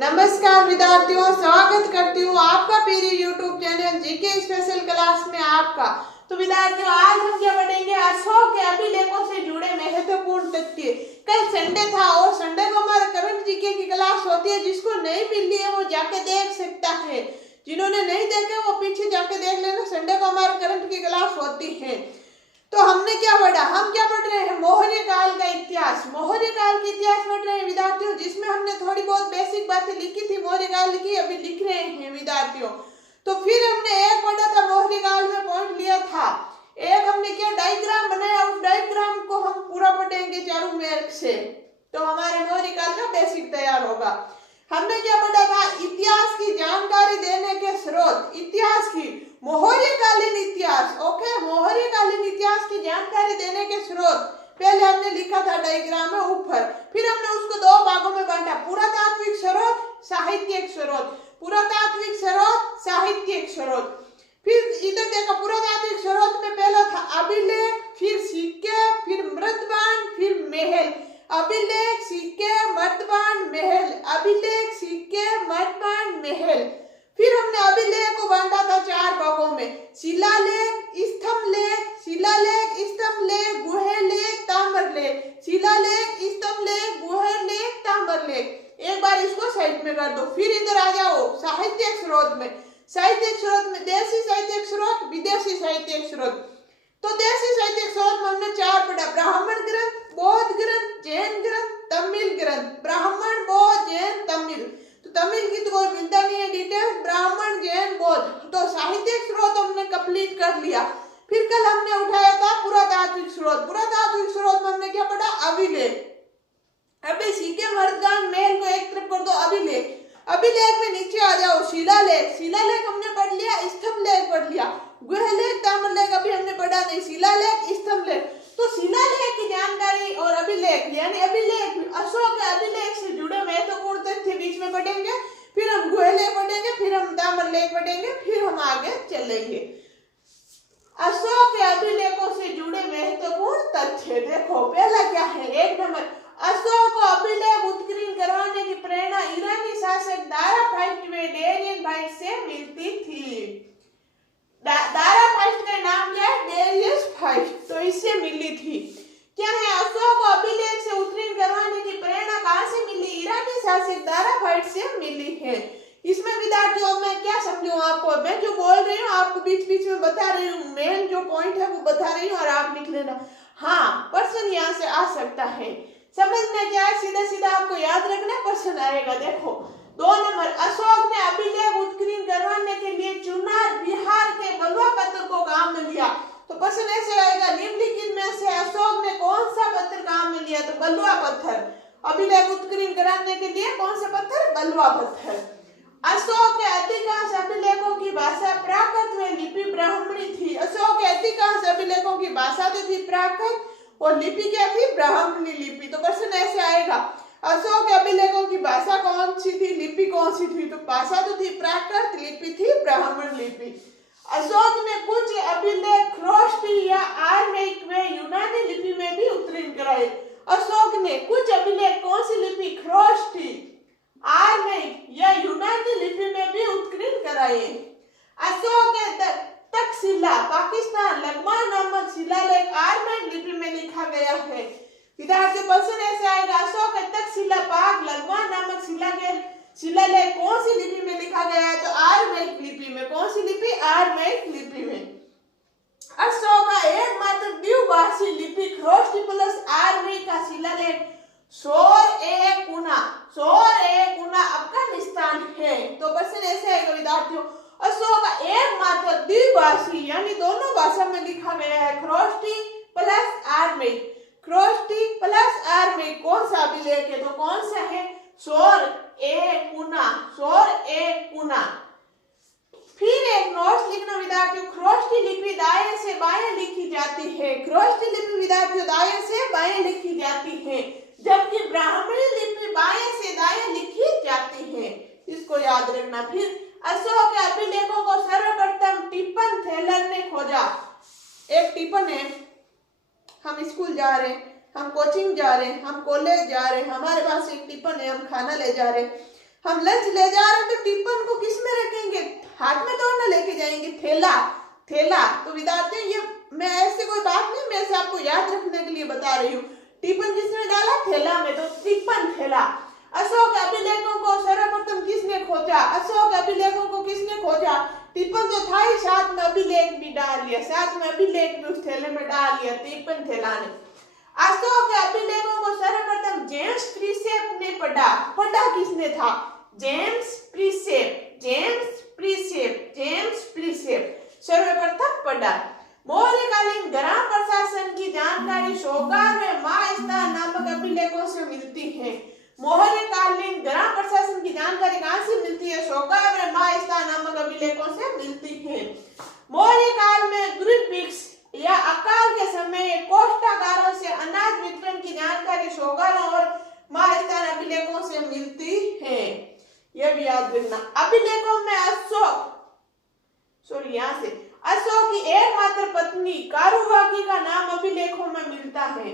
नमस्कार विद्यार्थियों, स्वागत करती हूँ आपका मेरे YouTube channel GK special class में आपका। तो विद्यार्थियों, आज हम क्या पढ़ेंगे? अशोक के अभिलेखों से जुड़े महत्वपूर्ण तथ्य। कल संडे था और संडे को हमारा करंट जीके की क्लास होती है। जिसको नहीं मिली है वो जाके देख सकता है। जिन्होंने नहीं देखे वो पीछे जाके देख लेना। संडे को हमारा करंट की क्लास होती है। तो हमने क्या पढ़ा? हम क्या पढ़ रहे हैं? मौर्य काल का इतिहास। मौर्य काल का इतिहास पढ़ रहे हैं विद्यार्थियों, जिसमें हमने थोड़ी बहुत बेसिक बातें लिखी थी। मौर्य काल की अभी लिख रहे हैं विद्यार्थियों। तो फिर हमने एक पढ़ा था मौर्य काल में, पॉइंट लिया था। एक हमने क्या डायग्राम बनाया, उस डायग्राम को हम पूरा पढ़ेंगे चारों मार्क से, तो हमारे मौर्य काल का बेसिक तैयार होगा। हमने क्या पढ़ा था? इतिहास की जानकारी देने के स्रोत। इतिहास की मौर्यकालीन इतिहास, ओके, मौर्यकालीन इतिहास की जानकारी देने के स्रोत पहले हमने लिखा था डायग्राम में ऊपर। फिर हमने उसको दो भागों में बांटा, पुरातात्विक स्रोत, साहित्यिक स्रोत। पुरातात्विक स्रोत, साहित्यिक स्रोत। फिर इधर देखा, पुरातात्विक स्रोत में पहला था अभिलेख, फिर सिक्के, फिर मृतबान, फिर महल। अभिलेख, सिक्के, मृतबान, महल। अभिलेख, सिक्के, मृतबान, महल। फिर हमने अभिलेख को बांटा था चार भागों में, शिलालेख, स्तंभलेख, शिलालेख, स्तंभलेख, गुहेलेख, ताम्रलेख। शिलालेख, स्तंभलेख, गुहेलेख, ताम्रलेख। एक बार इसको साइड में कर दो। फिर इधर आ जाओ साहित्यिक स्रोत में। साहित्यिक स्रोत में देशी साहित्यिक स्रोत, विदेशी साहित्यिक स्रोत। तो देशी साहित्यिक स्रोत में हमने चार पढ़ा, ब्राह्मण ग्रंथ, बौद्ध ग्रंथ, जैन ग्रंथ, तमिल ग्रंथ। ब्राह्मण, बौद्ध, जैन, तमिल। तो तमिल की तो कोई मिलता नहीं है डिटेल्स, ब्राह्मण, जैन, बौद्ध। तो साहित्यिक स्रोत हमने कंप्लीट कर लिया। फिर कल हमने उठाया था पुरातात्विक स्रोत। पुरातात्विक स्रोत में हमने क्या पढ़ा? अभिलेख। अभी सिक्के, मृतबान, महल को एक तरफ कर दो। अभिलेख, अभिलेख में नीचे आ जाओ शिलालेख। शिलालेख हमने पढ़ लिया, स्तंभलेख पढ़ लिया। गुहेलेख, ताम्रलेख अभी हमने पढ़ा नहीं। शिलालेख, स्तंभलेख। तो शिलालेख की जानकारी और अभिलेख, यानी अभिलेख, अशोक के अभिलेख से जुड़े महत्वपूर्ण तथ्य बीच में पढ़ेंगे। फिर हम गुहेलेख पढ़ेंगे, फिर हम ताम्रलेख पढ़ेंगे, फिर हम आगे चलेंगे। अशोक के अभिलेखों से जुड़े महत्वपूर्ण तथ्य देखो, पहला क्या है? एक नंबर, अशोक को अभिलेख उत्कीर्ण करवाने की प्रेरणा ईरानी शासक दाराफाइस्ट व डेरियस से मिलती थी। दाराफाइस्ट का नाम क्या है? डेरियस फाइस्ट। तो इससे मिली थी। क्या है? अशोक को अभिलेख से उत्कीर्ण करवाने की प्रेरणा कहाँ से मिली? ईरानी शासक दाराफाइस्ट से मिली है। इसमें विद्यार्थियों मैं क्या समझूं आपको? मैं जो बोल रही हूँ आपको बीच बीच में बता रही हूँ, मेन जो पॉइंट है वो बता रही हूँ और आप लिख लेना। हाँ, प्रश्न यहाँ से आ सकता है। समझना क्या है? सीधा सीधा आपको याद रखना, प्रश्न आएगा। देखो, 2 नंबर, अशोक ने अभिलेख उत्कीर्ण करवाने के लिए चुनार बिहार के बलुआ पत्थर को काम में लिया। तो प्रश्न ऐसे आएगा, निम्नलिखित में से अशोक ने कौन सा पत्थर काम में लिया? तो बलुआ पत्थर। अभिलेख उत्कीर्ण कराने के लिए कौन सा पत्थर? बलुआ पत्थर। अशोक के अधिकांश अभिलेखों की भाषा प्राकृत व लिपि ब्राह्मणी थी। अशोक के अधिकांश अभिलेखों की भाषा तो थी प्राकृत और लिपि क्या थी? ब्राह्मणी लिपि। तो प्रश्न ऐसे आएगा, अशोक के अभिलेखों की भाषा कौन सी थी, लिपि कौन सी थी? तो भाषा तो थी प्राकृत, लिपि थी ब्राह्मण लिपि। अशोक ने कुछ अभिलेख ख्रोष्टी या आर्मेइक व यूनानी लिपि में भी उत्कीर्ण कराए। अशोक ने कुछ अभिलेख कौन सी लिपि? ख्रोष्टी, आर्मेइक या यूनानी लिपि में भी उत्कीर्ण कराए। अशोक के तक्षशिला पाकिस्तान लगमा नामक शिलालेख आर्मेइक लिपि में लिखा गया है। विद्यार्थी प्रश्न ऐसे आएगा, अशोक के तक्षशिला पाक लगमा नामक शिलालेख कौन सी लिपि में लिखा गया है? तो आर्मेइक लिपि में। कौन सी लिपि? आर्मेइक लिपि में। अशोक का एकमात्र द्विभाषी लिपि ख्रोष्टी प्लस आर्मेइक का शिलालेख सोर-ए-कुना अफगानिस्तान है। तो प्रश्न ऐसे आएगा विद्यार्थियों, अशोक का एकमात्र द्विभाषी यानी दोनों भाषा में लिखा गया है ख्रोष्टी प्लस आर्मेइक। ख्रोष्टी प्लस आर्मेइक कौन सा अभिलेख है? तो कौन सा है? सोर-ए-कुना। फिर एक नोट्स लिखना विद्यार्थियों, ख्रोष्टी लिपि दाएं से बाएं लिखी जाती है। ख्रोष्टी लिपि विद्यार्थियों दाएं से बाएं लिखी जाती है, जबकि ब्राह्मणी लिपि बाएं से दाएं लिखी जाती है। इसको याद रखना। फिर अशोक के अभिलेखों को सर्वप्रथम टिप्पण थेलर ने खोजा। एक टिप्पण है, हम स्कूल जा रहे हैं, हम कोचिंग जा रहे हैं, हम कॉलेज जा रहे हैं, हमारे पास एक टिफिन है, हम खाना ले जा रहे हैं, हम लंच ले जा रहे हैं तो टिफिन को किस में रखेंगे? हाथ में तो ना लेके जाएंगे, थैला, थैला। तो विद्यार्थियों ये मैं ऐसे कोई बात नहीं, मैं ऐसे आपको याद रखने के लिए बता रही हूँ। टिफिन किसने डाला? थैला में, तो टिफिन, थैला। अशोक अभिलेखों को सर्वप्रथम किसने खोजा? अशोक अभिलेखों को किसने खोजा? टिफिन तो था ही, साथ में अभिलेख भी डाल लिया, साथ में अभिलेख भी उस थैले में डाल लिया टिफिन थैला ने। अशोक अभिलेखों को सर्वप्रथम जेम्स प्रिसेप ने पढ़ा। पढ़ा किसने था? जेम्स प्रिसेप, जेम्स प्रिसेप, जेम्स प्रिसेप सर्वप्रथम पढ़ा। मौर्यकालीन ग्राम प्रशासन की जानकारी शोकार में माइस्ता नामक अभिलेखों से मिलती है। मौर्यकालीन ग्राम प्रशासन की जानकारी कहां से मिलती है? शोकार में माइस्ता नामक अभिलेखों से मिलती है। मौर्य काल में दुर्भिक्ष या अकाल के समय कोष्ठागारों से अनाज वितरण की जानकारी शोकारों और माइस्ता अभिलेखों से मिलती है। यह भी याद रखना। अभिलेखों में यहाँ से अशोक की एकमात्र पत्नी कारुवाकी का नाम अभिलेखों में मिलता है।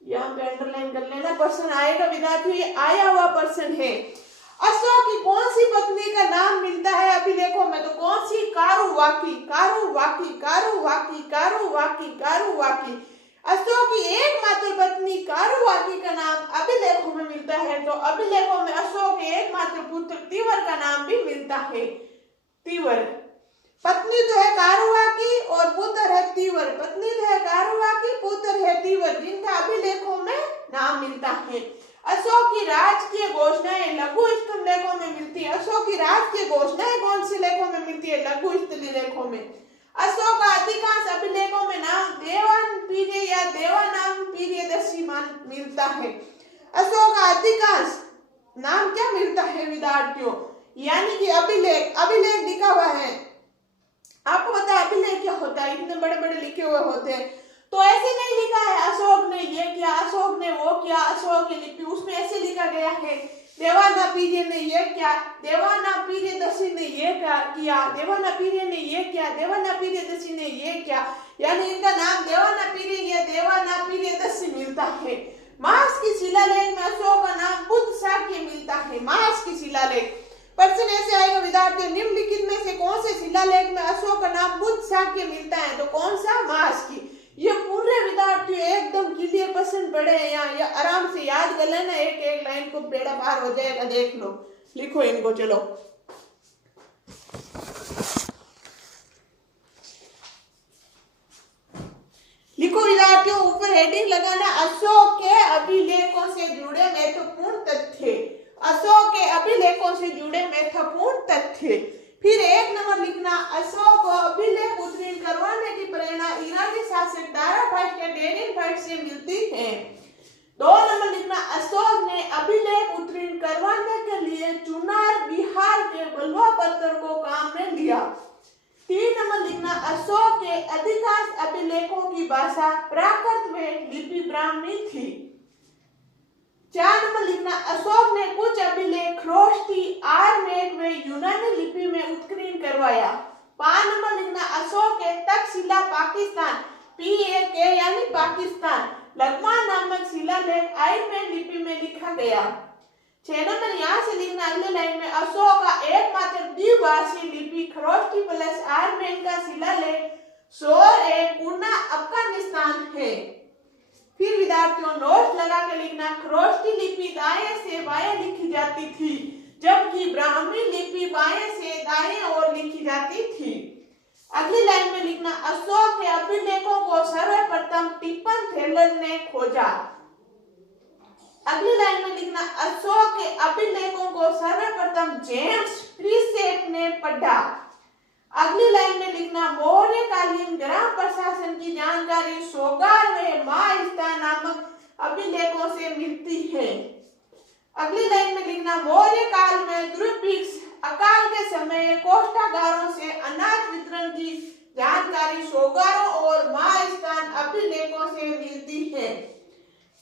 यहाँ पे अंडरलाइन कर लेना, प्रश्न आएगा विद्यार्थियों, ये आया हुआ प्रश्न है। अशोक की कौन सी पत्नी का नाम मिलता है अभिलेखों में? तो कौन सी? कारुवाकी, कारुवाकी, कारुवाकी, कारुवाकी, कारुवाकी। अशोक की एकमात्र पत्नी कारुवाकी का नाम अभिलेखों में मिलता है। तो अभिलेखों में अशोक के एकमात्र पुत्र तीवर का नाम भी मिलता है। तीवर, पत्नी तो है कारुवाकी और पुत्र है तीवर। पत्नी तो है कारुवाकी, पुत्र है तीवर, जिनका अभिलेखों में नाम मिलता है। अशोक की राजकीय घोषणाएं लघु स्थल लेखों में मिलती है। अशोक की राजकीय घोषणाएं कौन सी लेखों में मिलती है? लघु स्थलीय लेखों में। अशोक का अधिकांश अभिलेखों में नाम देवानपीर्य या देवानामपीर्यदर्शी मिलता है। अशोक का अधिकांश नाम क्या मिलता है विद्यार्थियों? यानी कि अभिलेख, अभिलेख लिखा हुआ है। आपको पता है अभिलेख क्या होता है? इतने बड़े बड़े लिखे हुए होते हैं। तो ऐसे नहीं लिखा है अशोक ने ये किया, अशोक ने वो किया, अशोक की लिपि, उसमें ऐसे लिखा गया है देवानापीर्य ने ये किया, देवानापीर्यदर्शी ने ये किया, देवानापीर्य ने ये किया, देवानापीर्यदर्शी ने ये किया। यानी इनका नाम देवानापीर्य या देवानापीर्यदर्शी मिलता है। मार्स की शिलालेख में अशोक का नाम बुद्ध शाक्य मिलता है। मार्स की शिलालेख, प्रश्न ऐसे आएगा विद्यार्थियों, निम्नलिखित में से कौन से शिलालेख में अशोक का नाम बुद्ध शाक्य मिलता है? तो कौन सा? मार्स की। ये पूरे विद्यार्थियों एकदम क्लियर प्रश्न पढ़े हैं यहाँ, ये आराम से याद कर लेना, एक एक लाइन को बेड़ा पार हो जाएगा। देख लो, लिखो इनको, चलो लिखो विद्यार्थियों, ऊपर हेडिंग लगाना अशोक के अभिलेखों से जुड़े महत्वपूर्ण तथ्य। अशोक के अभिलेखों से जुड़े महत्वपूर्ण तथ्य। फिर एक नंबर लिखना, अशोक को अभिलेख उत्तीर्ण करवाने की प्रेरणा ईरानी शासक दाराफाइट या डेरिनफाइट से मिलती है। 2 नंबर लिखना, अशोक ने अभिलेख उत्तीर्ण करवाने के लिए चुनार बिहार के बलुआ पत्थर को काम में लिया। 3 नंबर लिखना, अशोक के अधिकांश अभिलेखों की भाषा प्राकृत व लिपि ब्राह्मी थी। 4 नंबर लिखना, अशोक ने कुछ अभिलेख ख्रोष्टी, आरमेक व यूनानी लिपि में उत्कीर्ण करवाया। 5 नंबर लिखना, अशोक के तक्षशिला पाकिस्तान, PAK यानी पाकिस्तान, लकमान नामक शिलालेख आयरलैंड लिपि में लिखा गया। 6 नंबर यहाँ से लिखना अगले लाइन में, अशोक का एकमात्र द्विभाषी लिपि ख्रोष्टी प्लस आरमेक का शिलालेख सोर-ए-कुना अफगानिस्तान है। फिर विद्यार्थियों नोट लगा के लिखना, ख्रोष्टी लिपि दाएं से बाएं लिखी जाती थी, जबकि ब्राह्मी लिपि बाएं से दाएं ओर लिखी जाती थी। अगली लाइन में लिखना, अशोक के अभिलेखों को सर्वप्रथम टिफिन थैलर ने खोजा। अगली लाइन में लिखना, अशोक के अभिलेखों को सर्वप्रथम जेम्स प्रिसेप ने पढ़ा। अगली लाइन में लिखना, मौर्यकालीन ग्राम प्रशासन की जानकारी शोगार व माइस्ता नामक अभिलेखों से मिलती है। अगली लाइन में लिखना, मौर्य काल में दुर्भिक्ष, अकाल के समय कोष्ठागारों से अनाज वितरण की जानकारी शोगारों और माइस्तान अभिलेखों से मिलती है।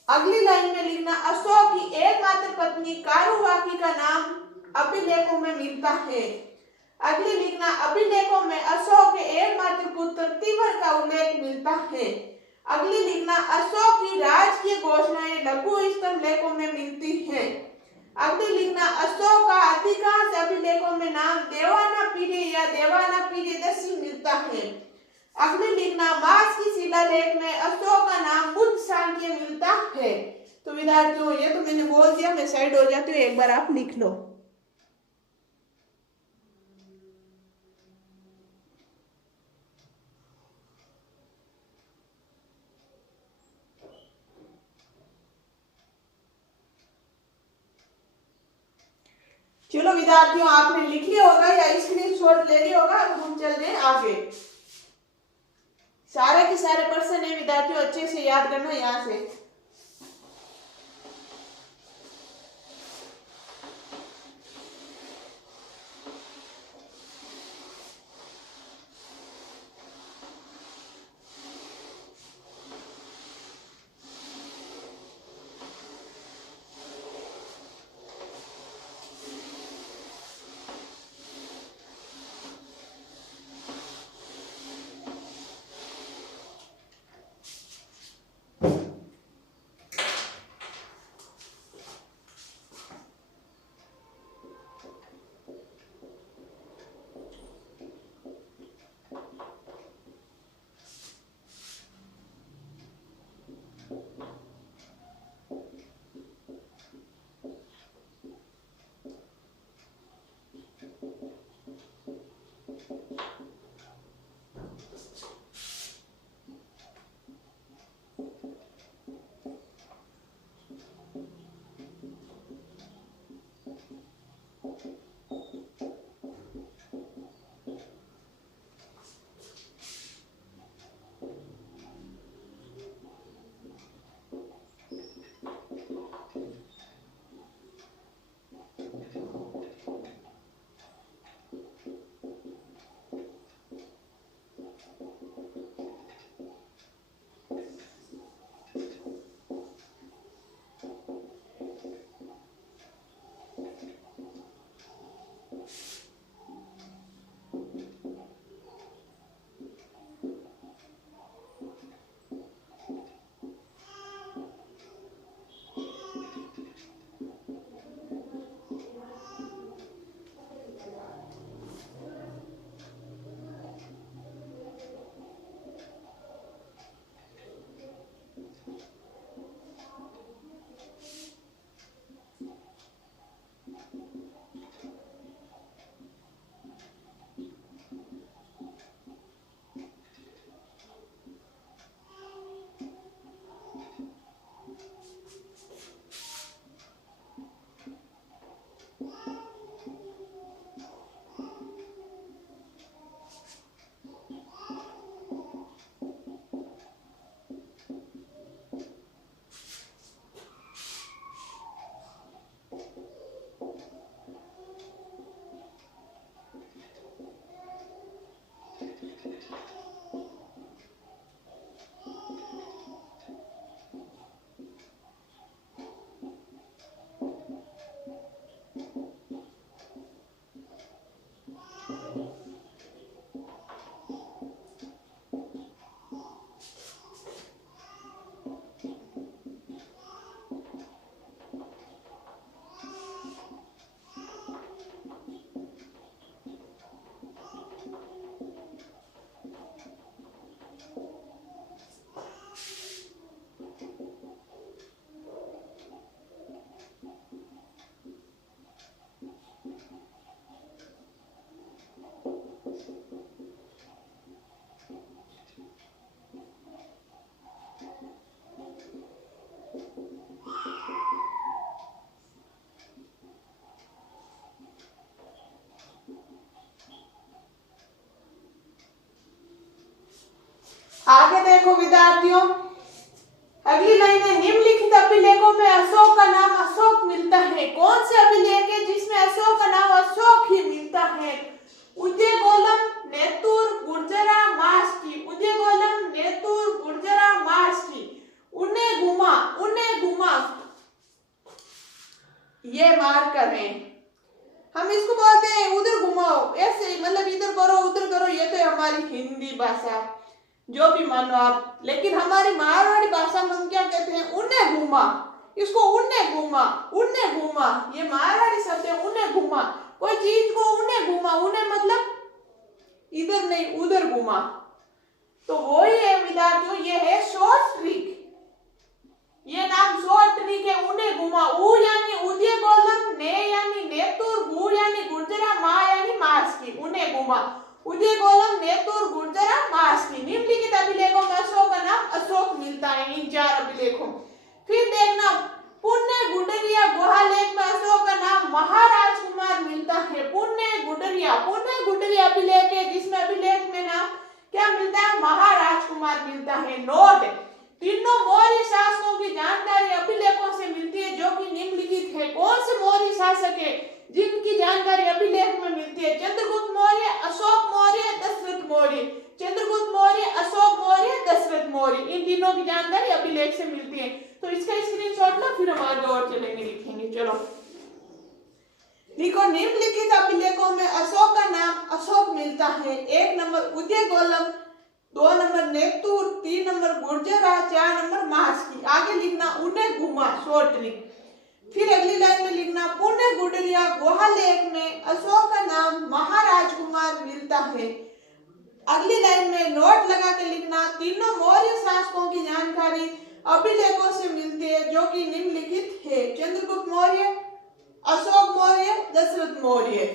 अगली लाइन में लिखना, अशोक की एकमात्र पत्नी कारुवाकी का नाम अभिलेखों में मिलता है। अगली लिखना, अभिलेखों में अशोक के एकमात्र पुत्र तीवर का उल्लेख मिलता है। अगली लिखना, अशोक की राजकीय घोषणाएं लघु स्तंभ लेखों में मिलती हैं। अगले लिखना अशोक का अधिकांश अभिलेखों में नाम देवानापीरे या देवानापीरेदसी मिलता है। अगले लिखना मास की शिलालेख में अशोक का नाम बुद्ध सांख्य मिलता है। तो विद्यार्थियों ये तो मैंने बोल दिया, मैं साइड हो जाती हूँ, एक बार आप लिख लो। चलो विद्यार्थियों आपने लिख लिया होगा या स्क्रीनशॉट ले लिया होगा। अब हम चल रहे हैं आगे। सारे के सारे प्रश्न है विद्यार्थियों, अच्छे से याद करना यहाँ से। आगे देखो विद्यार्थियों, अगली लाइन है निम्नलिखित अभिलेखों में अशोक का नाम अशोक मिलता है। कौन से अभिलेख है जिसमें अशोक का नाम अशोक ही मिलता है? उदयगोलम, नेतुर, गुर्जरा, मास्की। उदयगोलम, नेतुर, गुर्जरा, मास्की। उन्हें घुमा ये मार्कर है। हम इसको बोलते हैं उधर घुमाओ, ऐसे मतलब इधर करो उधर करो। ये तो हमारी हिंदी भाषा, जो भी मानो आप, लेकिन हमारी मारवाड़ी भाषा में हम क्या कहते हैं? उन्हें घुमा। इसको उनने घूमा, ये मारवाड़ी शब्द है उनने घूमा। कोई चीज को उनने घूमा, उन्हें मतलब इधर नहीं उधर घूमा, तो वो ही है विद्यार्थियों, ये है शॉर्ट ट्रिक। ये नाम शॉर्ट ट्रिक है, उन्हें घुमा। उ यानी उदय गोलम, ने यानी नेतुर, गु यानी गुर्जरा, मा यानी मास्की, उन्हें घुमा। उदय गोलम, नेतुर, गुर्जरा, मास्की। निम्नलिखित अभिलेखों में अशोक का नाम अशोक मिलता है इन 4 अभिलेखों। फिर देखना पुण्य गुडरिया गुहालेख में अशोक का नाम महाराजकुमार मिलता है। पुण्य गुडरिया अभिलेख है जिसमें अभिलेख में नाम क्या मिलता है, महाराजकुमार मिलता है। नोट, तीनों मौर्य शासकों की जानकारी अभिलेखों से मिलती है जो कि निम्नलिखित है। कौन से मौर्य शासक है जिनकी जानकारी अभिलेख में मिलती है? चंद्रगुप्त मौर्य, अशोक मौर्य, दशरथ मौर्य। चंद्रगुप्त मौर्य, अशोक मौर्य, दशरथ मौर्य, इन तीनों की जानकारी अभिलेख से मिलती है। तो इसका स्क्रीनशॉट लो, फिर हम आगे और चलेंगे, लिखेंगे। चलो देखो, निम्नलिखित अभिलेखों में अशोक का नाम अशोक मिलता है। 1 नंबर उदय गोलम, 2 नंबर नेतुर, 3 नंबर गुर्जरा, 4 नंबर मास्की। आगे लिखना उन्हें घुमा, शॉर्ट ट्रिक। फिर अगली लाइन में लिखना पुण्य गुडरिया गुहालेख में अशोक का नाम महाराजकुमार मिलता है। अगली लाइन में नोट लगा के लिखना तीनों मौर्य शासकों की जानकारी अभिलेखों से मिलती है जो कि निम्नलिखित है। चंद्रगुप्त मौर्य, अशोक मौर्य, दशरथ मौर्य।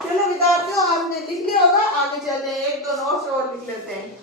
चलो विद्यार्थियों, आपने लिख लिया होगा, आगे चलते हैं। 1-2 नोट्स और लिख लेते हैं।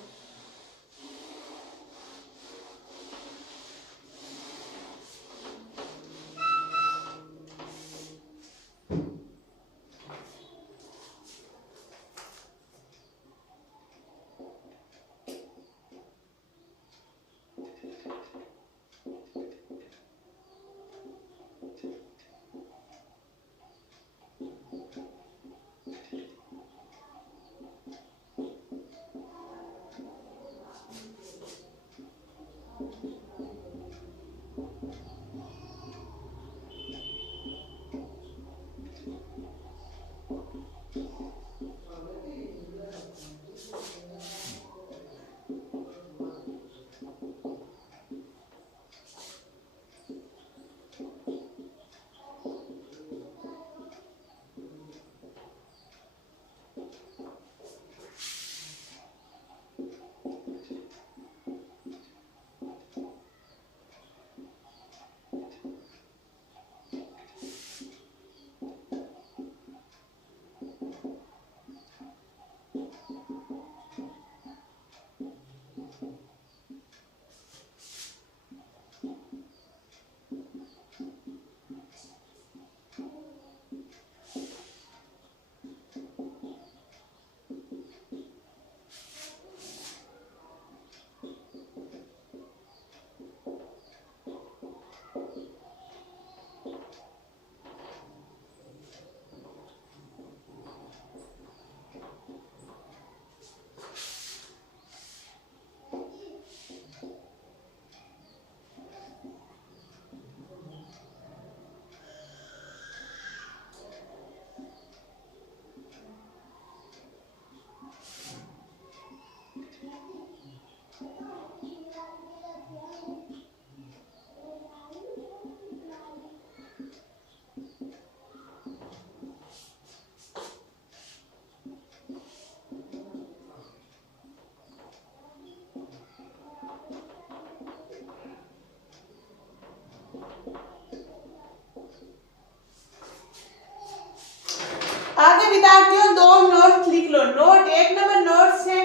आगे विद्यार्थियों 2 नोट्स लिख लो। नोट 1 नंबर नोट से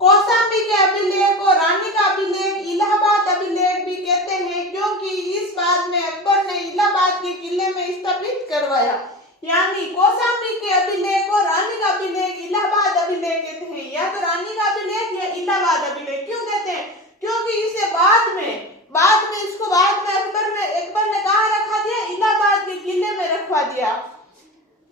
कौशाम्बी के अभिलेख और रानी का अभिलेख इलाहाबाद अभिलेख भी कहते हैं क्योंकि इस बात में अकबर ने इलाहाबाद के किले में स्थापित करवाया। यानी कौशाम्बी के अभिलेख और रानी का अभिलेख इलाहाबाद अभिलेख कहते हैं, या तो रानी का अभिलेख या इलाहाबाद अभिलेख। क्यों कहते हैं? क्योंकि इसे बाद में इसको अकबर ने कहाँ रखा दिया? इलाहाबाद के किले में रखवा दिया।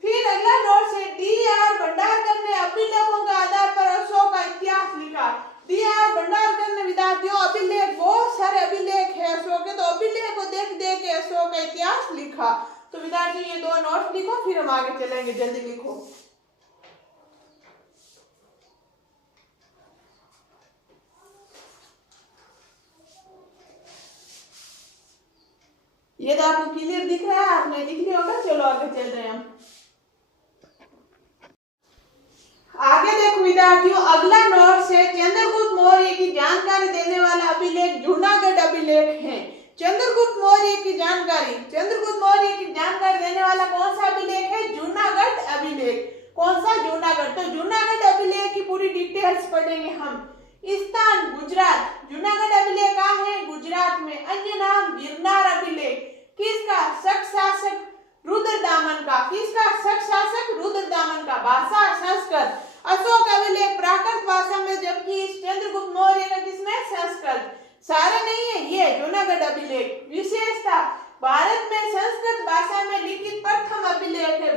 फिर अगला नोट से डी.आर. भंडारकर ने अभिलेखों के आधार पर अशोक का इतिहास लिखा। डी.आर. भंडारकर ने विद्यार्थियों अभिलेख, बहुत सारे अभिलेख है अशोक के, तो अभिलेख को देख के अशोक का इतिहास लिखा। तो विद्यार्थियों ये 2 नोट लिखो, फिर हम आगे चलेंगे। जल्दी लिखो। ये तो आपको क्लियर दिख रहा है, आपने लिख लिया होगा। चलो आगे चल रहे हैं हम। आगे देखो विद्यार्थियों, अगला नोट्स है चंद्रगुप्त मौर्य की जानकारी देने वाला अभिलेख जूनागढ़ अभिलेख है। चंद्रगुप्त मौर्य की जानकारी देने वाला कौन सा अभिलेख है? जूनागढ़ अभिलेख। कौन सा? जूनागढ़। तो जूनागढ़ अभिलेख की पूरी डिटेल्स पढ़ेंगे हम। स्थान गुजरात, जूनागढ़ अभिलेख कहाँ है? गुजरात में। अन्य नाम गिरनार अभिलेख। किसका? शक शासक रुद्रदामन का। किसका? शक शासक रुद्रदामन का। भाषा संस्कृत। अशोक अभिलेख प्राकृत भाषा में, जबकि चंद्रगुप्त मौर्य का किसमें? संस्कृत। सारे नहीं है, ये जूनागढ़ अभिलेख। विशेषता, भारत में संस्कृत भाषा में लिखित प्रथम अभिलेख है।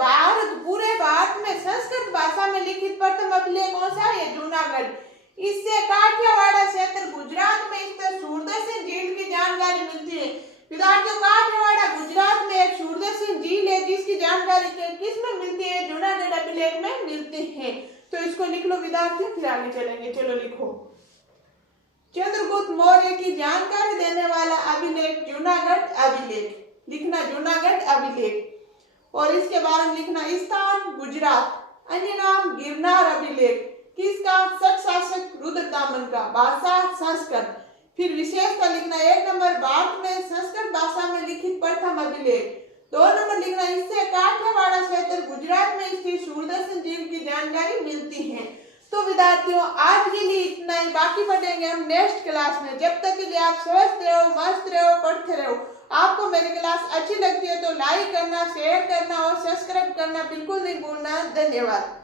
पूरे भारत में संस्कृत भाषा में लिखित प्रथम अभिलेख कौन सा है? जूनागढ़। इससे काठियावाड़ क्षेत्र गुजरात में स्थित सूरदर्शन झील की जानकारी मिलती है। विद्यार्थियों, काठियावाड़ गुजरात में एक सूरदर्शन झील है जिसकी जानकारी किसमें मिलती है? जूनागढ़ अभिलेख में मिलती है। तो इसको लिख लो विद्यार्थियों, फिर आगे चलेंगे। चलो लिखो, चंद्रगुप्त मौर्य की जानकारी देने वाला अभिलेख जूनागढ़ अभिलेख। लिखना जूनागढ़ अभिलेख। और इसके बारे में लिखना स्थान गुजरात, अन्य नाम गिरनार अभिलेख। किसका? शक शासक रुद्रदामन का। भाषा संस्कृत। फिर विशेषता लिखना 1 नंबर, भारत में संस्कृत भाषा में लिखित प्रथम अभिलेख। 2 नंबर लिखना, इससे काठियावाड़ क्षेत्र गुजरात में स्थित सूरदर्शन झील की जानकारी मिलती है। तो विद्यार्थियों, आज के लिए इतना ही, बाकी पढ़ेंगे हम नेक्स्ट क्लास में। जब तक के लिए आप स्वस्थ रहो, मस्त रहो, पढ़ते रहो। आपको मेरी क्लास अच्छी लगती है तो लाइक करना, शेयर करना और सब्सक्राइब करना बिल्कुल नहीं भूलना। धन्यवाद।